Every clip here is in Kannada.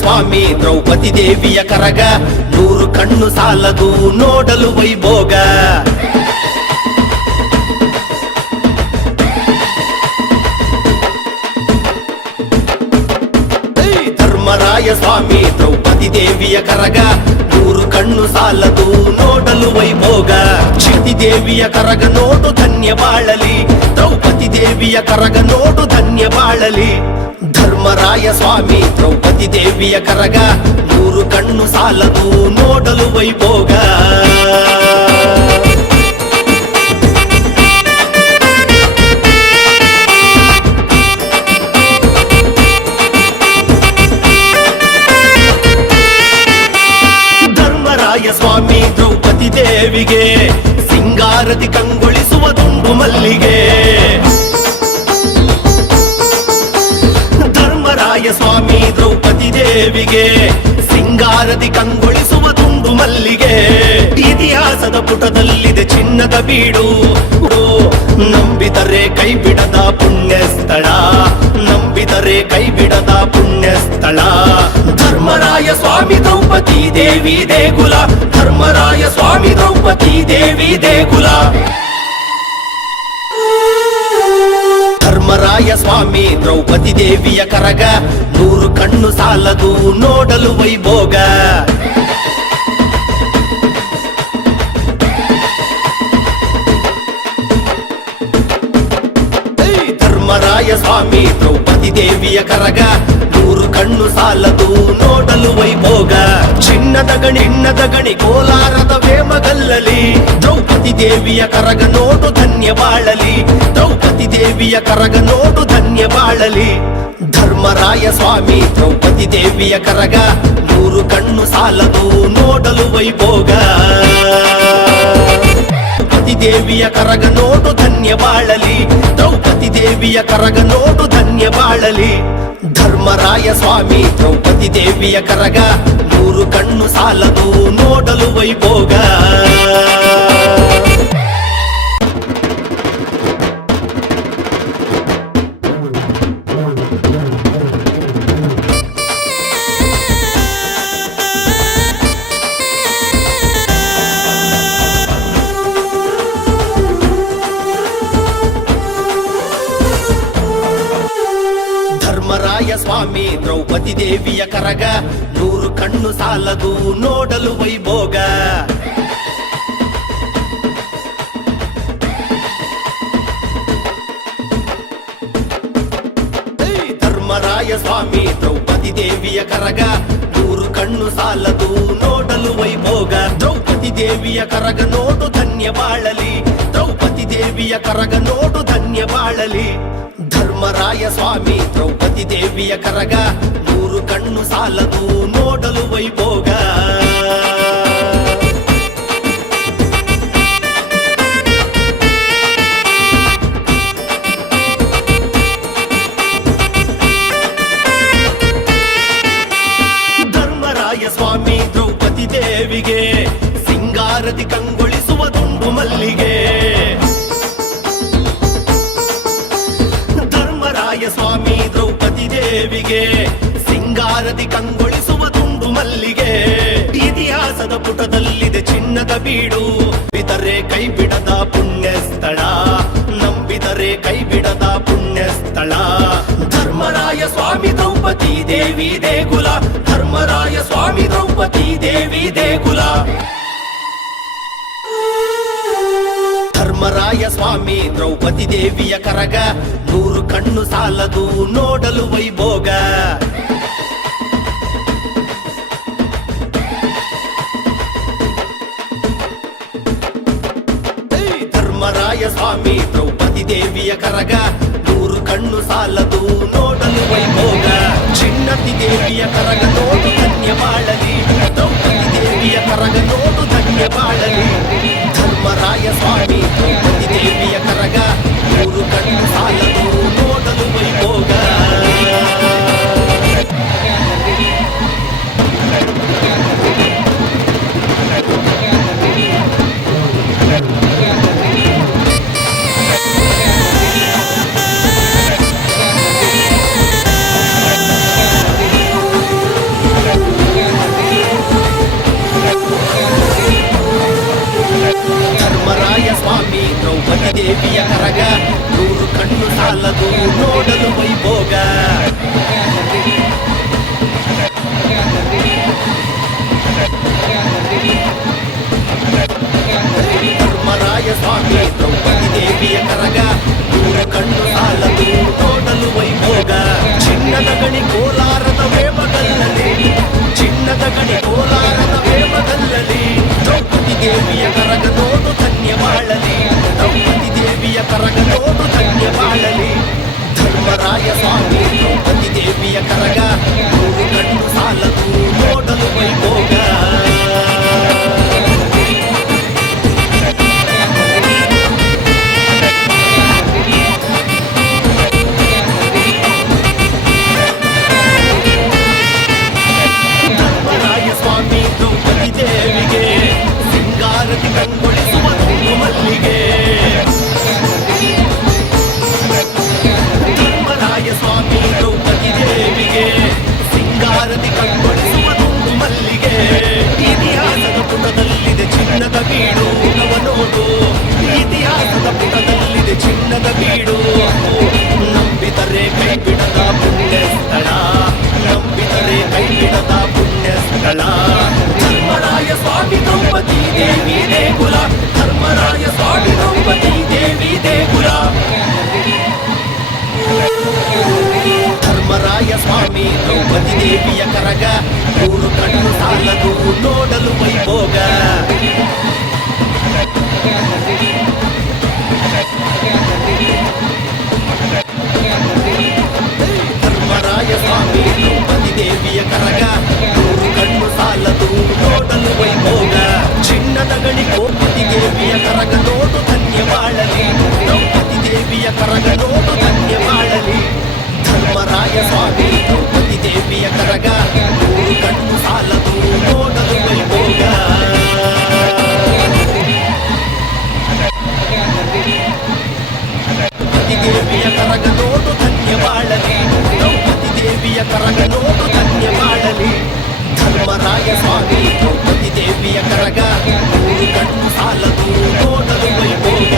ಸ್ವಾಮಿ ದ್ರೌಪದಿ ದೇವಿಯ ಕರಗ 100 ಕಣ್ಣು ಸಾಲದು ನೋಡಲು ವೈಭೋಗ. ಧರ್ಮರಾಯ ಸ್ವಾಮಿ ದ್ರೌಪದಿ ದೇವಿಯ ಕರಗ 100 ಕಣ್ಣು ಸಾಲದು ನೋಡಲು ವೈಭೋಗ. ಶಕ್ತಿ ದೇವಿಯ ಕರಗ ನೋಡು ಧನ್ಯ ಬಾಳಲಿ, ದ್ರೌಪದಿ ದೇವಿಯ ಕರಗ ನೋಡು ಧನ್ಯ ಬಾಳಲಿ. ಧರ್ಮರಾಯ ಸ್ವಾಮಿ ದ್ರೌಪದಿ ದೇವಿಯ ಕರಗ 100 ಕಣ್ಣು ಸಾಲದು ನೋಡಲು ವೈಭೋಗ. ಧರ್ಮರಾಯ ಸ್ವಾಮಿ ದ್ರೌಪದಿ ದೇವಿಗೆ ಸಿಂಗಾರದಿ ಕಂಗೊಳಿಸುವ ದುಂಡು ಮಲ್ಲಿಗೆ. ಸ್ವಾಮಿ ದ್ರೌಪದಿ ದೇವಿಗೆ ಸಿಂಗಾರದಿ ಕಂಗೊಳಿಸುವ ದುಂಡು ಮಲ್ಲಿಗೆ. ಇತಿಹಾಸದ ಪುಟದಲ್ಲಿದೆ ಚಿನ್ನದ ಬೀಡು, ನಂಬಿದರೆ ಕೈ ಬಿಡದ ಪುಣ್ಯ ಸ್ಥಳ, ನಂಬಿದರೆ ಕೈ ಬಿಡದ ಪುಣ್ಯ ಸ್ಥಳ. ಧರ್ಮರಾಯ ಸ್ವಾಮಿ ದ್ರೌಪದಿ ದೇವಿ ದೇಗುಲ, ಧರ್ಮರಾಯ ಸ್ವಾಮಿ ದ್ರೌಪದಿ ದೇವಿ ದೇಗುಲ. ಧರ್ಮರಾಯ ಸ್ವಾಮಿ ದ್ರೌಪದಿ ದೇವಿಯ ಕರಗ 100 ಕಣ್ಣು ಸಾಲದು ನೋಡಲು ವೈಭೋಗ. ಧರ್ಮರಾಯ ಸ್ವಾಮಿ ದ್ರೌಪದಿ ದೇವಿಯ ಕರಗ 100 ಕಣ್ಣು ಸಾಲದು ನೋಡಲು ವೈಭೋಗ. ಚಿನ್ನದ ಗಣಿ ಕೋಲಾರದ ವೇಮಗಲ್ಲಲಿ, ದ್ರೌಪದಿ ದೇವಿಯ ಕರಗ ನೋಡು ಧನ್ಯ ಬಾಳಲಿ, ದ್ರೌಪದಿ ದೇವಿಯ ಕರಗ ನೋಡು ಧನ್ಯ ಬಾಳಲಿ. ಧರ್ಮರಾಯ ಸ್ವಾಮಿ ದ್ರೌಪದಿ ದೇವಿಯ ಕರಗ 100 ಕಣ್ಣು ಸಾಲದು ನೋಡಲು ವೈಭೋಗ. ದ್ರೌಪದಿ ದೇವಿಯ ಕರಗ ನೋಡು ಧನ್ಯ ಬಾಳಲಿ, ದ್ರೌಪದಿ ದೇವಿಯ ಕರಗ ನೋಡು ಧನ್ಯ ಬಾಳಲಿ. ಧರ್ಮರಾಯ ಸ್ವಾಮಿ ದ್ರೌಪದಿ ದೇವಿಯ ಕರಗ 100 ಕಣ್ಣು ಸಾಲದು ನೋಡಲು ವೈಭೋಗ. ಧರ್ಮರಾಯ ಸ್ವಾಮಿ ದ್ರೌಪದಿ ದೇವಿಯ ಕರಗ 100 ಕಣ್ಣು ಸಾಲದು ನೋಡಲು ವೈಭೋಗ. ಧರ್ಮರಾಯ ಸ್ವಾಮಿ ದ್ರೌಪದಿ ದೇವಿಯ ಕರಗ 100 ಕಣ್ಣು ಸಾಲದು ನೋಡಲು ವೈಭೋಗ. ದ್ರೌಪದಿ ದೇವಿಯ ಕರಗ ನೋಡು ಧನ್ಯ ಬಾಳಲಿ, ದ್ರೌಪದಿ ದೇವಿಯ ಕರಗ ನೋಡು ಧನ್ಯ ಬಾಳಲಿ. ಧರ್ಮರಾಯ ಸ್ವಾಮಿ ದ್ರೌಪದಿ ದೇವಿಯ ಕರಗ 100 ಕಣ್ಣು ಸಾಲದು ನೋಡಲು ವೈಭೋಗ. ಧರ್ಮರಾಯ ಸ್ವಾಮಿ ದ್ರೌಪದಿ ದೇವಿಗೆ ಸಿಂಗಾರದಿ ಕಂಗೊಳಿಸುವ ದುಂಡು ಮಲ್ಲಿಗೆ. ಸ್ವಾಮಿ ದ್ರೌಪದಿ ದೇವಿಗೆ ಸಿಂಗಾರದಿ ಕಂಗೊಳಿಸುವ ದುಂಡು ಮಲ್ಲಿಗೆ. ಇತಿಹಾಸದ ಪುಟದಲ್ಲಿದೆ ಚಿನ್ನದ ಬೀಡು, ನಂಬಿದರೆ ಕೈ ಬಿಡದ ಪುಣ್ಯ ಸ್ಥಳ, ನಂಬಿದರೆ ಕೈ ಬಿಡದ ಪುಣ್ಯ ಸ್ಥಳ. ಧರ್ಮರಾಯ ಸ್ವಾಮಿ ದ್ರೌಪದಿ ದೇವಿ ದೇಗುಲ, ಧರ್ಮರಾಯ ಸ್ವಾಮಿ ದ್ರೌಪದಿ ದೇವಿ ದೇಗುಲ. ಧರ್ಮರಾಯ ಸ್ವಾಮಿ ದ್ರೌಪದಿ ದೇವಿಯ ಕರಗ 100 ಕಣ್ಣು ಸಾಲದು ನೋಡಲು ವೈಭೋಗ. ಧರ್ಮರಾಯ ಸ್ವಾಮಿ ದ್ರೌಪದಿ ದೇವಿಯ ಕರಗ 100 ಕಣ್ಣು ಸಾಲದು ನೋಡಲು ವೈಭೋಗ. ಚಿನ್ನತಿ ದೇವಿಯ ಕರಗ ನೋಡು ಧನ್ಯ ಬಾಳಲಿ, ದ್ರೌಪದಿ ದೇವಿಯ ಕರಗ ನೋಡು ಧನ್ಯ ಬಾಳಲಿ. ಧರ್ಮರಾಯ ಸ್ವಾಮಿ ದ್ರೌಪದಿ ದೇವಿಯ ಕರಗ 100 ಕಣ್ಣು ನೂರು ಕಣ್ಣು ಸಾಲದು ನೋಡಲು ವೈಭೋಗ. ಧರ್ಮರಾಯ ಸ್ವಾಮಿ ದ್ರೌಪದಿ ದೇವಿಯ ಕರಗ, ನೂರು ಕಣ್ಣು ಸಾಲದು ನೋಡಲು ವೈಭೋಗ. ಚಿನ್ನದ ಗಣಿ ಕೋಲಾರದ ವೇಮಗಲ್ಲಲಿ, ಚಿನ್ನದ ಗಣಿ ಕೋಲಾರದ ವೇಮಗಲ್ಲಲಿ, ದ್ರೌಪದಿ ದೇವಿಯ ಕರಗ ನೋಡು ಧನ್ಯ ಮಾಡಲಿ, ದ್ರೌಪದಿ ದೇವಿಯ ಕರಗ ನೋಡು ಧನ್ಯ ಮಾಡಲಿ. ಧರ್ಮರಾಯ ಸ್ವಾಮಿ ದ್ರೌಪದಿ ದೇವಿಯ ಕರಗ, ನೂರು ಕಣ್ಣು ಸಾಲದು ನೋಡಲು ವೈಭೋಗ. ದೇವಿಗೆ ಸಿಂಗಾರತಿ ಕಂಗೊಳಿಸುವ ದುಂಡು ಮಲ್ಲಿಗೆ. ಧರ್ಮರಾಯ ಸ್ವಾಮಿ ದ್ರೌಪದಿ ದೇವಿಗೆ ಸಿಂಗಾರತಿ ಕಂಗೊಳಿಸುವ ದುಂಡು ಮಲ್ಲಿಗೆ. ಇತಿಹಾಸದ ಪುಟದಲ್ಲಿದೆ ಚಿನ್ನದ ಬೀಡು ನವನೋಡು, ಇತಿಹಾಸದ ಪುಟದಲ್ಲಿದೆ ಚಿನ್ನದ ಬೀಡು. ನಂಬಿದರೆ ಕೈ ಬಿಡದ ಪುಣ್ಯ ಸ್ಥಳ, ನಂಬಿದರೆ ಕೈ ಬಿಡದ ಪುಣ್ಯ ಸ್ಥಳ. ಧರ್ಮರಾಯ ಸ್ವಾಮಿ ದ್ರೌಪದಿ ದೇವಿ ದೇಗುಲ, ಧರ್ಮರಾಯ ಸ್ವಾಮಿ ದ್ರೌಪದಿ ದೇವಿ ದೇಗುಲ. ಧರ್ಮರಾಯ ಸ್ವಾಮಿ ದ್ರೌಪದಿ ದೇವಿಯ ಕರಗ, ನೂರು ಕಣ್ಣು ಸಾಲದು ನೋಡಲು ವೈಭೋಗ. ಧರ್ಮರಾಯ ಸ್ವಾಮಿ ದ್ರೌಪದಿ ದೇವಿಯ ಕರಗ, ನೂರು ಕಣ್ಣು ಸಾಲದು ನೋಡಲು ವೈಭೋಗ. ಚಿನ್ನದ ಗಣಿ ದ್ರೌಪದಿ ದೇವಿಯ ಕರಗ ನೋಡು ಧನ್ಯ ಮಾಡಲಿ, ದ್ರೌಪದಿ ದೇವಿಯ ಕರಗ ನೋಡು ಧನ್ಯ ಮಾಡಲಿ. ಧರ್ಮರಾಯ ಸ್ವಾಮಿ ದ್ರೌಪದಿ ದೇವಿಯ ಕರಗ, ನೂರು ಕಣ್ಣು ಸಾಲದು ನೋಡಲು ವೈಭೋಗ. ದ್ರೌಪದಿ ದೇವಿಯ ಕರಗ ನೋಡು ಧನ್ಯ ಮಾಡಲಿ, ದ್ರೌಪದಿ ದೇವಿಯ ಕರಗ ನೋಡು ಧನ್ಯ ಮಾಡಲಿ. ಧರ್ಮರಾಯ ಸ್ವಾಮಿ ದ್ರೌಪದಿ ದೇವಿಯ ಕರಗ, ನೂರು ಕಣ್ಣು ಸಾಲದು ನೋಡಲು ವೈಭೋಗ.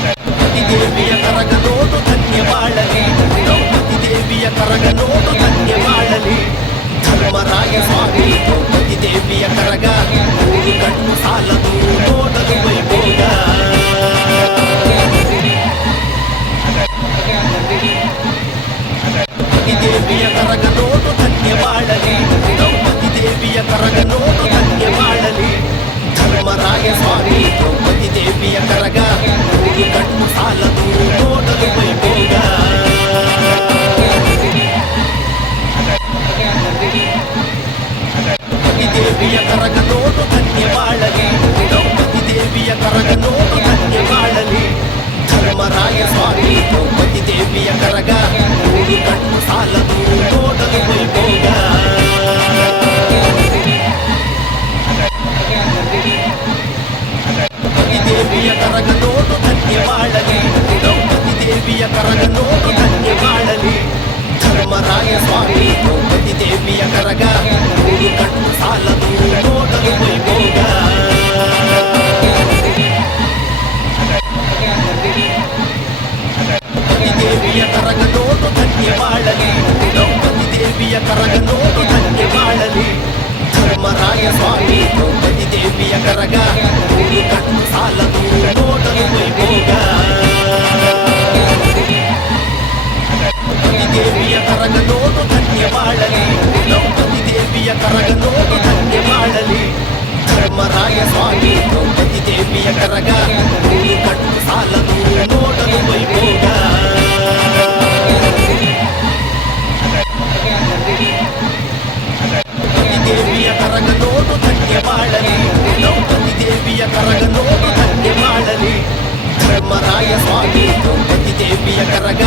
ದ್ರೌಪದಿ ದೇವಿಯ ಕರಗ ನೋಡು ಧನ್ಯ ಮಾಡಲಿ, ದ್ರೌಪದಿ ದೇವಿಯ ಕರಗ ನೋಡು ಧನ್ಯ ಮಾಡಲಿ. ಧರ್ಮರಾಯ ಸ್ವಾಮಿ ದ್ರೌಪದಿ ದೇವಿಯ ಕರಗ, ನೂರು ಕಣ್ಣು ಸಾಲದು ನೋಡಲು ವೈಭೋಗ. ದ್ರೌಪದಿ ದೇವಿಯ ಕರಗ ನೋಡು ಧನ್ಯ ಮಾಡಲಿ, ದ್ರೌಪದಿ ದೇವಿಯ ಕರಗ ನೋಡು ಧನ್ಯ ಮಾಡಲಿ. ಧರ್ಮರಾಯ ಸ್ವಾಮಿ ದ್ರೌಪದಿ ದೇವಿಯ ಕರಗ, ನೂರು ಕಣ್ಣು ಸಾಲದು ನೋಡಲು ವೈಭೋಗ. ದ್ರೌಪದಿ ದೇವಿಯ ಕರಗ ನೋಡು ಧನ್ಯ ಮಾಡಲಿ, ದ್ರೌಪದಿ ದೇವಿಯ ಕರಗ ನೋಡು ಧನ್ಯ ಮಾಡಲಿ. ಧರ್ಮರಾಯ ಸ್ವಾಮಿ ದ್ರೌಪದಿ ದೇವಿಯ ಕರಗ, ನೂರು ಕಣ್ಣು ಸಾಲದು ನೋಡಲು ವೈಭೋಗ. ದ್ರೌಪದಿ ದೇವಿಯ ಕರಗ ನೋಡು ಧನ್ಯ ಮಾಡಲಿ, ದ್ರೌಪದಿ ದೇವಿಯ ಕರಗ ನೋಡು ಧನ್ಯ ಮಾಡಲಿ. ಧರ್ಮರಾಯ ಸ್ವಾಮಿ ದ್ರೌಪದಿ ದೇವಿಯ ಕರಗ, ನೂರು ಕಣ್ಣು ಸಾಲದು ನೋಡಲು ವೈಭೋಗ. ದ್ರೌಪದಿ ದೇವಿಯ ಕರಗ ನೋಡು ಧನ್ಯ ಮಾಡಲಿ, ದ್ರೌಪದಿ ದೇವಿಯ ಕರಗ ನೋಡು ಧನ್ಯ ಮಾಡಲಿ. ಧರ್ಮರಾಯ ಸ್ವಾಮಿ ದ್ರೌಪದಿ ದೇವಿಯ ಕರಗ, ನೂರು ಕಣ್ಣು ಸಾಲದು ನೋಡಲು ವೈಭೋಗ. ದ್ರೌಪದಿ ದೇವಿಯ ಕರಗ ನೋಡು ಧನ್ಯ ಮಾಡಲಿ, ದ್ರೌಪದಿ ದೇವಿಯ ಕರಗ ನೋಡು ಧನ್ಯ ಮಾಡಲಿ. ಧರ್ಮರಾಯ ಸ್ವಾಮಿ ದ್ರೌಪದಿ ದೇವಿಯ ಕರಗ, ನೂರು ಕಣ್ಣು ಸಾಲದು ನೋಡಲು ವೈಭೋಗ. ದ್ರೌಪದಿ ದೇವಿಯ ಕರಗ ನೋಡು ಧನ್ಯ ಮಾಡಲಿ, ದ್ರೌಪದಿ ದೇವಿಯ ಕರಗ ನೋಡು ಧನ್ಯ ಮಾಡಲಿ. ಧರ್ಮರಾಯ ಸ್ವಾಮಿ ದ್ರೌಪದಿ ದೇವಿಯ ಕರಗ,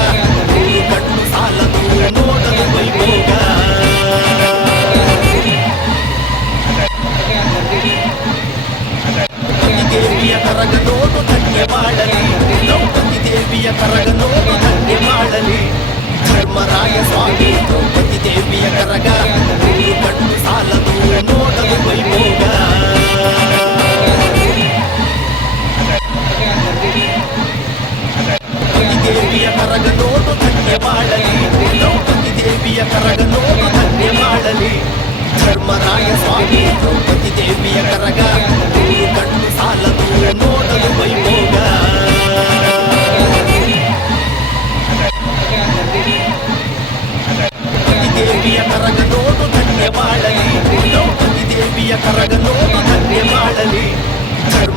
ನೂರು ಕಣ್ಣು ಸಾಲದು ನೋಡಲು ವೈಭೋಗ. ದ್ರೌಪದಿ ದೇವಿಯ ಕರಗ ನೋಡು ಧನ್ಯ ಮಾಡಲಿ, ದ್ರೌಪದಿ ದೇವಿಯ ಕರಗ ನೋಡು ಧನ್ಯ ಮಾಡಲಿ. ಧರ್ಮರಾಯ ಸ್ವಾಮಿ ದ್ರೌಪದಿ ದೇವಿಯ ಕರಗ, ನೂರು ಕಣ್ಣು ಸಾಲದು ನೋಡಲು ವೈಭೋಗ.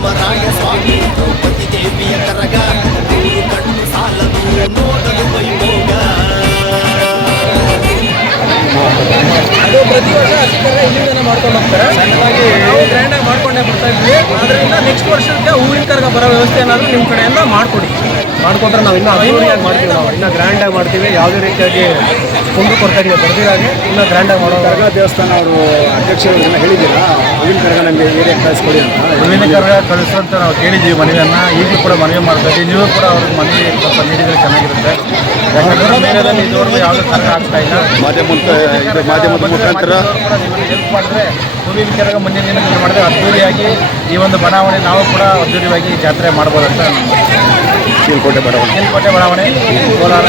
ಧರ್ಮರಾಯ ಸ್ವಾಮಿ ದ್ರೌಪದಿ ದೇವಿಯ ಕರಗ ನೂರು ಕಣ್ಣು ಸಾಲದು ನೋಡಲು ವೈಭೋಗ. ಅದು ಪ್ರತಿ ವರ್ಷ ಅಷ್ಟೇ ಇಲ್ಲಿಂದ ಮಾಡ್ಕೊಂಡು ಹೋಗ್ತಾರೆ. ಸಣ್ಣದಾಗಿ ನಾವು ಗ್ರ್ಯಾಂಡಾಗಿ ಮಾಡ್ಕೊಂಡೇ ಬರ್ತಾ ಇದ್ವಿ. ಅದರಿಂದ ನೆಕ್ಸ್ಟ್ ವರ್ಷಕ್ಕೆ ಹೂವಿನ ಕರಗ ಬರೋ ವ್ಯವಸ್ಥೆ ಏನಾದರೂ ನಿಮ್ಮ ಕಡೆಯಿಂದ ಮಾಡಿಕೊಟ್ರೆ ನಾವು ಇನ್ನೂ ಅಭಿವೃದ್ಧಿಯಾಗಿ ಮಾಡ್ತೀವಿ. ನಾವು ಇನ್ನೂ ಗ್ರ್ಯಾಂಡಾಗಿ ಮಾಡ್ತೀವಿ. ಯಾವುದೇ ರೀತಿಯಾಗಿ ಕುಂದು ಕೊರತೆಗೆ ಬರ್ದಿರಾಗಿ ಇನ್ನೂ ಗ್ರ್ಯಾಂಡಾಗಿ ಮಾಡೋ ಕರಗ ದೇವಸ್ಥಾನ ಅವರು ಅಧ್ಯಕ್ಷರು ಹೇಳಿದ್ದೀರಾ ಹೂವಿನ ಕರಗ ನಮಗೆ ಏರಿಯಾಗೆ ಕಳಿಸ್ಕೊಡಿ ಅಂತ. ಹೂವಿನ ಕರಗ ಕಳಿಸುವಂತ ನಾವು ಕೇಳಿದ್ದೀವಿ ಮನವಿಯನ್ನು. ಈಗಲೂ ಕೂಡ ಮನವಿ ಮಾಡ್ತಾ ಇದ್ದೀವಿ. ನೀವು ಕೂಡ ಅವ್ರಿಗೆ ಮನವಿ ಸ್ವಲ್ಪ ನೀಡಿದರೆ ಚೆನ್ನಾಗಿರುತ್ತೆ. ಯಾಕಂದರೆ ಮೇಳದಲ್ಲಿ ಇದುವರೆಗೂ ಯಾವುದೇ ಕರಗ ಆಗ್ತಾ ಇಲ್ಲ. ಮಾಧ್ಯಮದ ಮುಖಾಂತರ ಕೂಡ ನೀವು ಹೆಲ್ಪ್ ಮಾಡಿದ್ರೆ ಹೂವಿನ ಕರಗ ಮುಂದಿನ ದಿನಗಳಲ್ಲಿ ಮಾಡಿದ್ರೆ ಅದ್ದೂರಿಯಾಗಿ ಈ ಒಂದು ಬಡಾವಣೆ ನಾವು ಕೂಡ ಅದ್ದೂರಿಯಾಗಿ ಜಾತ್ರೆ ಮಾಡ್ಬೋದಂತ ಕೀಳ್ಕೋಟೆ ಬಡಾವಣೆ ಕೋಲಾರ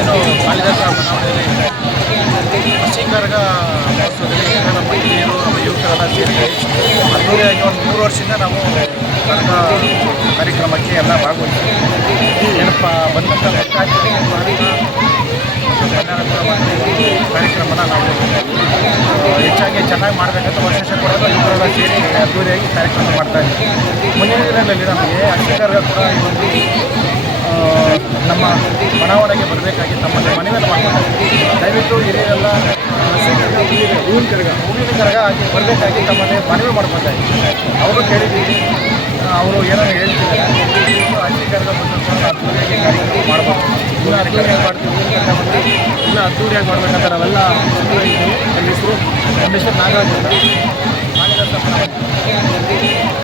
ಏನು ಕಾಳಿದಾಸ ಬಡಾವಣೆಯಲ್ಲಿ ಕರಗ ಮಹೋತ್ಸವದಲ್ಲಿ ನಮ್ಮ ಹಿರಿಯರು ನಮ್ಮ ಯುವಕರೆಲ್ಲ ಸೇರಿ ಅದ್ದೂರಿಯಾಗಿ ಒಂದು 3 ವರ್ಷದಿಂದ ನಾವು ಕರಗ ಕಾರ್ಯಕ್ರಮಕ್ಕೆ ಎಲ್ಲ ಭಾಗವಹಿಸ್ತೀವಿ. ಏನಪ್ಪ ಬಂದಂಥ ಲೆಕ್ಕಾಚಾರ ಕಾರ್ಯಕ್ರಮನ ನಾವು ಹೆಚ್ಚಾಗಿ ಚೆನ್ನಾಗಿ ಮಾಡಬೇಕಂತ ವರ್ಷ ಕೂಡ ಯುವಕರೆಲ್ಲ ಸೇರಿ ಅದ್ದೂರಿಯಾಗಿ ಕಾರ್ಯಕ್ರಮ ಮಾಡ್ತಾಯಿದ್ದೀವಿ. ಮುಂದಿನ ದಿನಗಳಲ್ಲಿ ನಮಗೆ ಅಕ್ಷಕರ್ಗ ಕೂಡ ಈ ಒಂದು ನಮ್ಮ ಬಡಾವಣೆಗೆ ಬರಬೇಕಾಗಿ ತಮ್ಮಲ್ಲಿ ಮನವಿಯನ್ನು ಮಾಡ್ತಾರೆ. ದಯವಿಟ್ಟು ಹಿರಿಯರೆಲ್ಲ ಹೂವಿನ ಕರಗ ಆಗಿ ಬರಬೇಕಾಗಿ ತಮ್ಮಲ್ಲಿ ಮನವಿ ಮಾಡ್ಕೊತಾ ಇದ್ದೀವಿ. ಅವರು ಕೇಳಿದ್ದೀವಿ, ಅವರು ಏನೋ ಹೇಳ್ತಿದ್ದಾರೆ. ಹಸಿ ಕರಗ ಬಂದಂಥ ಅದ್ದೂರಿಯಾಗಿ ಕಾರ್ಯಕ್ರಮ ಮಾಡ್ಬೋದು. ಇನ್ನೂ ಕರಗ ಮಾಡ್ತೀವಿ. ಹೂವಿನ ಕರಗ ಬಂದರೆ ಇನ್ನೂ ಅದ್ದೂರಿಯಾಗಿ ಮಾಡ್ಬೇಕಂತ ನಾವೆಲ್ಲ ಇದ್ದೀವಿ. ನಮ್ಮ ಹೆಸರು ನಾಗರಾಜ್ ಅಂತ.